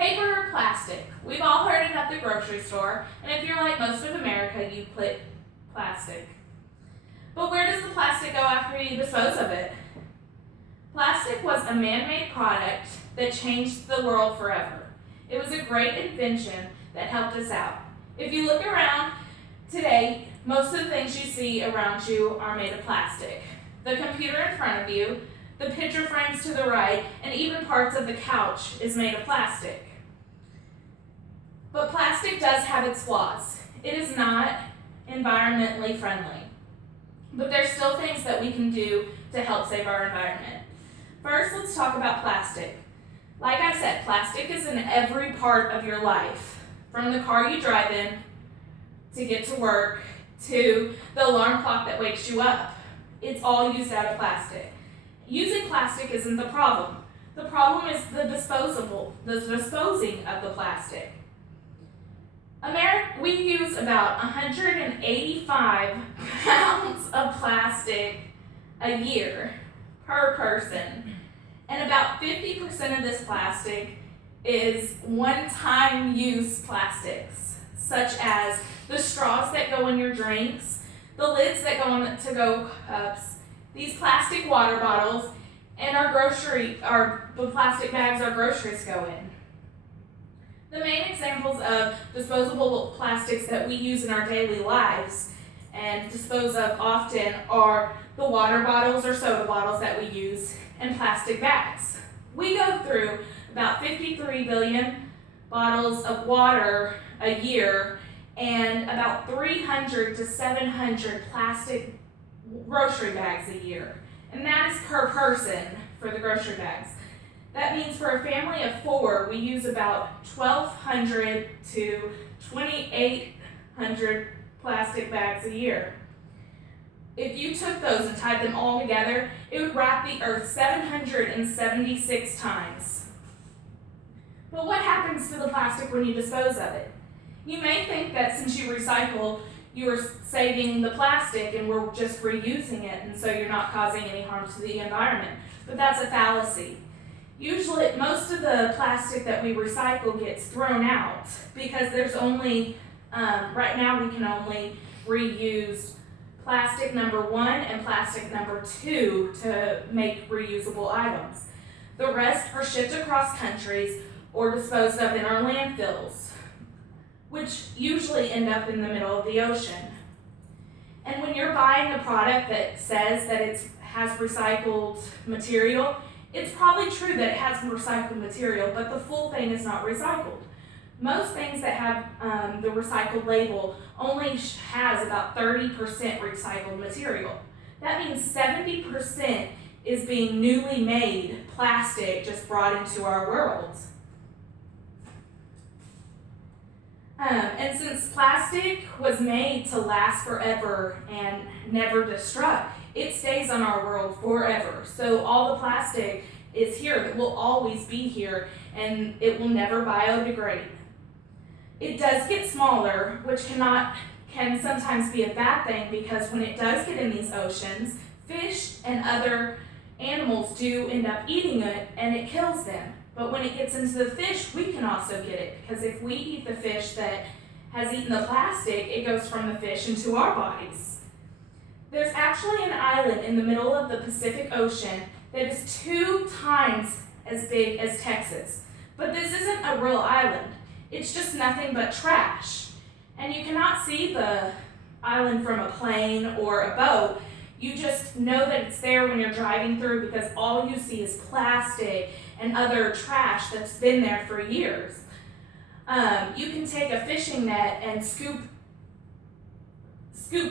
Paper or plastic? We've all heard it at the grocery store, and if you're like most of America, you put plastic. But where does the plastic go after you dispose of it? Plastic was a man-made product that changed the world forever. It was a great invention that helped us out. If you look around today, most of the things you see around you are made of plastic. The computer in front of you, the picture frames to the right, and even parts of the couch is made of plastic. But plastic does have its flaws. It is not environmentally friendly. But there's still things that we can do to help save our environment. First, let's talk about plastic. Like I said, plastic is in every part of your life, from the car you drive in to get to work to the alarm clock that wakes you up. It's all used out of plastic. Using plastic isn't the problem. The problem is the disposing of the plastic. We use about 185 pounds of plastic a year per person. And about 50% of this plastic is one-time use plastics, such as the straws that go in your drinks, the lids that go on to-go cups, these plastic water bottles, and the plastic bags our groceries go in. The main examples of disposable plastics that we use in our daily lives and dispose of often are the water bottles or soda bottles that we use and plastic bags. We go through about 53 billion bottles of water a year and about 300 to 700 plastic grocery bags a year. And that is per person for the grocery bags. That means for a family of 4, we use about 1,200 to 2,800 plastic bags a year. If you took those and tied them all together, it would wrap the earth 776 times. But what happens to the plastic when you dispose of it? You may think that since you recycle, you are saving the plastic and we're just reusing it, and so you're not causing any harm to the environment. But that's a fallacy. Usually, most of the plastic that we recycle gets thrown out because there's only, right now we can only reuse plastic number 1 and plastic number 2 to make reusable items. The rest are shipped across countries or disposed of in our landfills, which usually end up in the middle of the ocean. And when you're buying a product that says that it has recycled material, it's probably true that it has recycled material, but the full thing is not recycled. Most things that have the recycled label only has about 30% recycled material. That means 70% is being newly made plastic just brought into our world. And since plastic was made to last forever and never destruct, it stays on our world forever. So all the plastic is here, that will always be here, and it will never biodegrade. It does get smaller, which can sometimes be a bad thing, because when it does get in these oceans, fish and other animals do end up eating it, and it kills them. But when it gets into the fish, we can also get it, because if we eat the fish that has eaten the plastic, it goes from the fish into our bodies. There's actually an island in the middle of the Pacific Ocean that is 2 times as big as Texas. But this isn't a real island. It's just nothing but trash. And you cannot see the island from a plane or a boat. You just know that it's there when you're driving through, because all you see is plastic and other trash that's been there for years. You can take a fishing net and scoop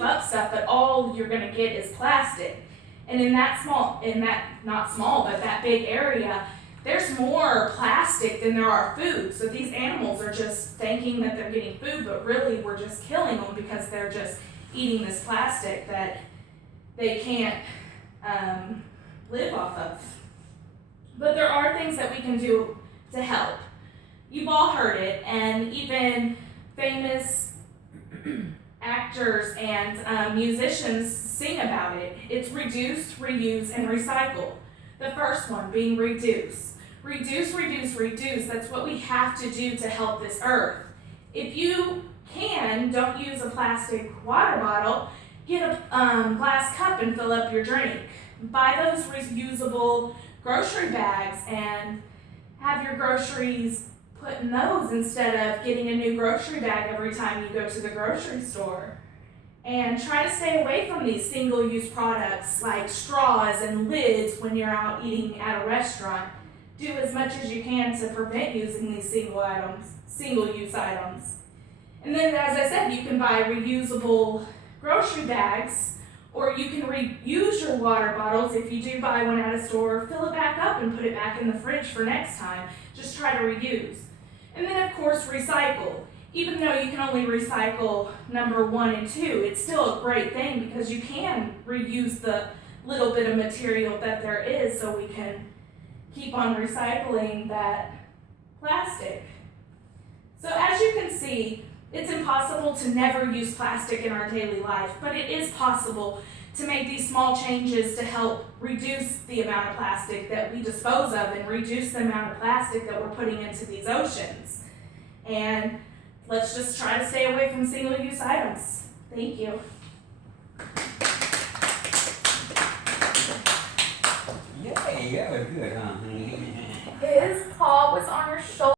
up stuff, but all you're going to get is plastic. And in that big area, there's more plastic than there are food. So these animals are just thinking that they're getting food, but really we're just killing them because they're just eating this plastic that they can't live off of. But there are things that we can do to help. You've all heard it, and even famous actors and musicians sing about it. It's reduce, reuse, and recycle. The first one being reduce. reduce, reduce, reduce. That's what we have to do to help this earth. If you can, don't use a plastic water bottle. Get a glass cup and fill up your drink. Buy those reusable grocery bags and have your groceries put in those instead of getting a new grocery bag every time you go to the grocery store. And try to stay away from these single-use products like straws and lids when you're out eating at a restaurant. Do as much as you can to prevent using these single-use items. And then, as I said, you can buy reusable grocery bags, or you can reuse your water bottles. If you do buy one at a store, fill it back up and put it back in the fridge for next time. Just try to reuse. And then, of course, recycle. Even though you can only recycle number 1 and 2, it's still a great thing because you can reuse the little bit of material that there is, so we can keep on recycling that plastic. So as you can see, it's impossible to never use plastic in our daily life, but it is possible to make these small changes to help reduce the amount of plastic that we dispose of and reduce the amount of plastic that we're putting into these oceans. And let's just try to stay away from single-use items. Thank you. Yay, that was good, huh? His paw was on her shoulder.